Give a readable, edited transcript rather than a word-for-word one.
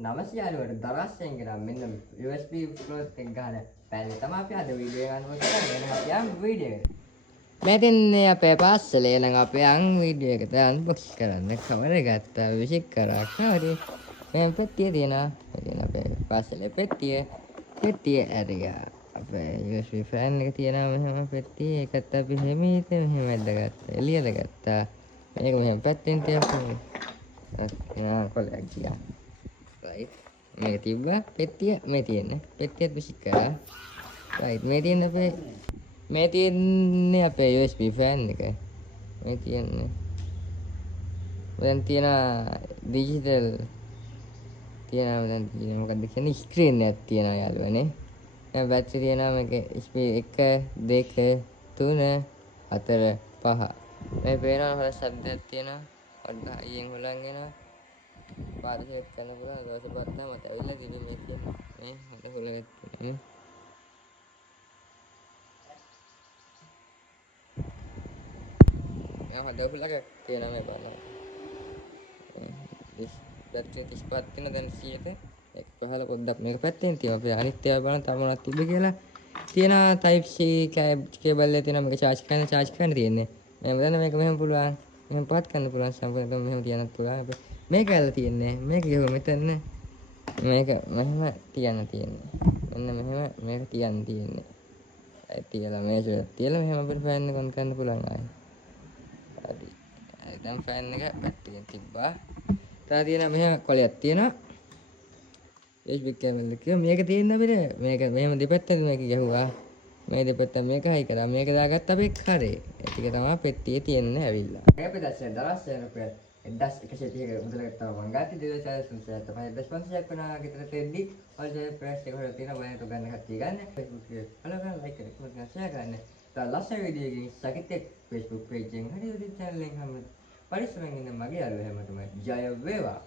නමස්කාර යාළුවෝ දරස්සෙන් ගෙනා මෙන්න USB close එක ගහන පැනල තමයි අපි අද වීඩියෝ එක අනුව කරන්නේ. අපි යම් වීඩියෝ එක. මේ තින්නේ අපේ පාසලේ නම් අපේ අන් වීඩියෝ එකට අන්බොක්ස් කරන්න කවර ගත්තා විසික් කරා හරි. මේ පෙට්ටිය තියෙනවා. මෙතන අපේ පාසලේ පෙට්ටිය ඇරියා. අපේ USB fan එක තියෙනවා මෙහෙම පෙට්ටිය. ඒකත් අපි හැමීට මෙහෙම ඇදගත්තා. එළියද ගත්තා. මේක මෙහෙම පැත්තෙන් තියපුවා. කොලයක් ගියා. right මේක තිබ්බා පෙට්ටිය මේ තියෙන්නේ පෙට්ටියත් විසික් කරා right මේ තියෙන්නේ අපේ USB fan එක මේ තියෙන්නේ දැන් තියෙන ඩිජිටල් තියෙනවා දැන් තියෙන මොකක්ද කියන්නේ ස්ක්‍රීන් එකක් තියෙනවා යාළුවනේ දැන් බැටරි තියෙනවා මේක HP 1 2 3 4 5 මේ පේනවා හොර ශබ්දයක් තියෙනවා ඔන්න අයියෙන් හොලන් එනවා පාරිසෙත් කරන්න පුළුවන් දවස් පහක් තමයි මට ඇවිල්ලා තියෙන්නේ මේ කියන්නේ මේ හොඳ හොලගත්තා නේ මම හොඳ හොලක් තියෙනවා මේ බලන්න බැටරි 35ක් තියෙන දැන් 100ට ඒක පහල පොඩ්ඩක් මේක පැත්තෙන් තියමු අපි අනිත් ඒවා බලන්න තව මොනවද තිබ්බ කියලා තියෙන type C කේබල් එක තියෙනවා මේක charge කරන්න තියෙන්නේ මම දන්න මේක මෙහෙම පුළුවන් මෙහෙම පහත් කරන්න පුළුවන් සම්පූර්ණයෙන් මෙහෙම තියන්නත් පුළුවන් මේක ඇල්ල තියෙන්නේ මේක ගිහුව මෙතන මේක මෙහෙම තියන්න තියෙන්නේ මෙන්න මෙහෙම මේක තියන්න තියෙන්නේ ඒ තියලා මේක තියලා මෙහෙම අපිට ෆෑන් එක ඔන් කරන්න පුළුවන් ආයේ හරි දැන් ෆෑන් එක පැත්තකින් තිබ්බා තව තියෙනවා මෙහෙම කොලයක් තියෙනවා USB කේබල් එක මේක තියෙන්න අපිට මේක මෙහෙම දෙපැත්තෙන් මේක ගැහුවා මේ දෙපැත්තෙන් මේක හයි කරා මේක දාගත්ත අපි කරේ ඒ ටික තමයි පෙට්ටියේ තියෙන්නේ ඇවිල්ලා මේක අපි දැස්සේ දරස්සේ රුපියල් 1130ක මුදල ගත්තා මම ගත්තේ 2500ක් තමයි ස්පොන්සර්යක් වුණා ගෙදර තෙද්දි ඔය ප්‍රයිස් එක හොයලා තියෙනවා මම ඒක ගන්න කට්ටිය ගන්න Facebook එකේ ෆලෝ කරලා ලයික් කරලා කමෙන්ට් කරලා ෂෙයා කරන්න තව ලස්සන වීඩියෝ එකකින් සකිතේ Facebook page එකෙන් හරි YouTube channel එකෙන් හැම පරිස්සමෙන් ඉන්න මගේ යාළුවෝ හැමෝටම ජය වේවා